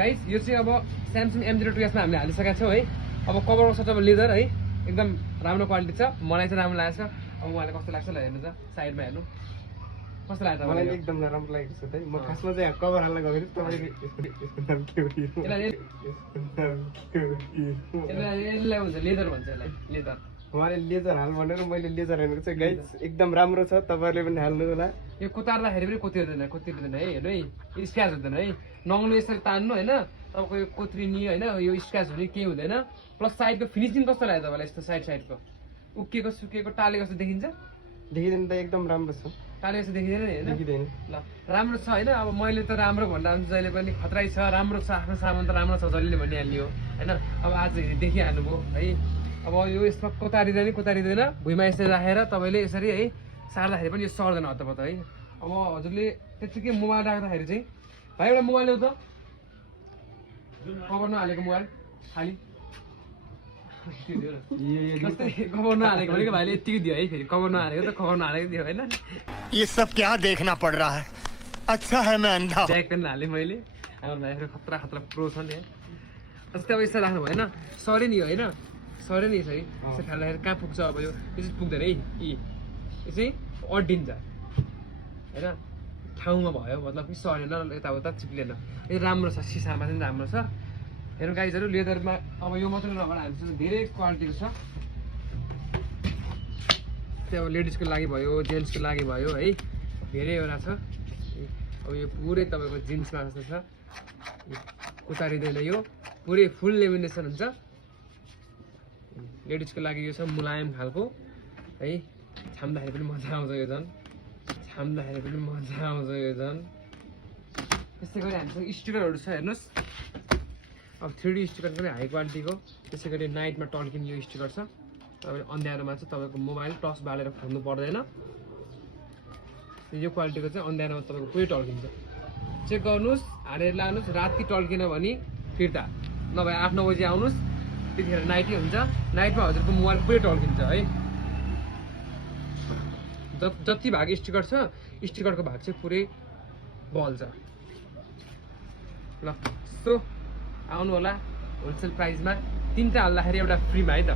Guys यो चाहिँ अब स्यामसङ M02s मा हामीले हालिसकेका छौँ है। अब कभरको छ तपाईँ लेदर है, एकदम राम्रो क्वालिटी छ। मलाई चाहिँ राम्रो लागेको छ। अब उहाँलाई कस्तो लाग्छ ल हेर्नु त, साइडमा हेर्नु कस्तो लाग्छ मलाई एकदम राम्रो लागेको छ है। म खासमा चाहिँ कभर हाल्न गएको थिएँ तपाईँले यसको नाम के हो? यसलाई हुन्छ लेदर भन्छ, यसलाई लेदर। उहाँले लेजर हाल भनेर मैले लेजर हालेको चाहिँ गाइस एकदम राम्रो छ, तपाईँहरूले पनि हाल्नु होला। यो कोतार्दाखेरि पनि कोतिर्दैन है, हेर्नु है, स्क्र्याच हुँदैन है। नङ्ग्लो यसरी तान्नु होइन, तपाईँको यो कोत्रिनी होइन, यो स्क्र्याच हुने केही हुँदैन। प्लस साइडको फिनिसिङ कस्तो लाग्यो तपाईँलाई? यस्तो साइडको उक्किएको सुकेको टालेको जस्तो देखिन्छ? देखिँदैन त, एकदम राम्रो छ। टालेको जस्तो देखिँदैन नि होइन? देखिँदैन। ल राम्रो छ होइन। अब मैले त राम्रो भनिरहन्छु जहिले पनि, खतरै छ, राम्रो छ, आफ्नो सामान त राम्रो छ जसले भनिहाल्यो होइन। अब आज देखिहाल्नुभयो है। अब यो यसमा कोतारिँदैन, भुइँमा यसरी राखेर तपाईँले यसरी है सार्दाखेरि पनि यो सर्दैन हतपत है। अब हजुरले त्यत्तिकै मोबाइल राख्दाखेरि चाहिँ भाइ एउटा मोबाइल ल्याउ त, कभर नहालेको मोबाइल खालि जस्तै कभर नहालेको भनेको भाइले यत्तिकै दियो है। फेरि कभर नहालेको त कभर नहालेको दियो होइन। ये सब क्या देखना पड़ रहा है? अच्छा है मैं अंधा। ज्याक पनि हालेँ मैले। हाम्रो भाइ खतरा प्रो छ नि। जस्तै अब यसरी राख्नु भएन, सरे नि होइन, सरे नि यसरी यसरी खाँदाखेरि कहाँ पुग्छ? अब यो चाहिँ पुग्दैन है, यो चाहिँ अड्डिन्छ होइन, ठाउँमा भयो मतलब कि सरेन, यताउता चिप्लेन। यो राम्रो छ, सिसामा चाहिँ राम्रो छ। हेर्नु गाइजहरू, लेदरमा अब यो मात्रै नभएर हामीसँग धेरै क्वालिटीको छ। त्यो अब लेडिजको लागि भयो, जेन्ट्सको लागि भयो है, धेरैवटा छ। अब यो पुरै तपाईँको जिन्समा जस्तो छ, उतारिँदैन, यो पुरै फुल लेमिनेसन हुन्छ। लेडिजको लागि यो छ मुलायम खालको है, छाम्दाखेरि पनि मजा आउँछ यो झन्, छाम्दाखेरि पनि मजा आउँछ यो झन्। त्यस्तै गरी हामीसँग स्टिकरहरू छ हेर्नुहोस्। अब 3D स्टिकर पनि हाई क्वालिटीको। त्यसै गरी नाइटमा टल्किने यो स्टिकर छ, तपाईँले अँध्यारोमा चाहिँ तपाईँको मोबाइल टच बालेर खोल्नु पर्दैन। यो क्वालिटीको चाहिँ अँध्यारोमा तपाईँको पुरै टल्किन्छ। चेक गर्नुहोस्, हालेर लानुहोस्। राति टल्किन भने फिर्ता, नभए 8-9 बजी आउनुहोस्, त्यतिखेर नाइटै हुन्छ। नाइटमा हजुरको मोबाइल पुरै टल्किन्छ है। जति भाग स्टिकर छ, स्टिकरको भाग चाहिँ पुरै बल्छ। ल यस्तो आउनु होला होलसेल प्राइसमा, 3टा हाल्दाखेरि एउटा फ्रीमा है त।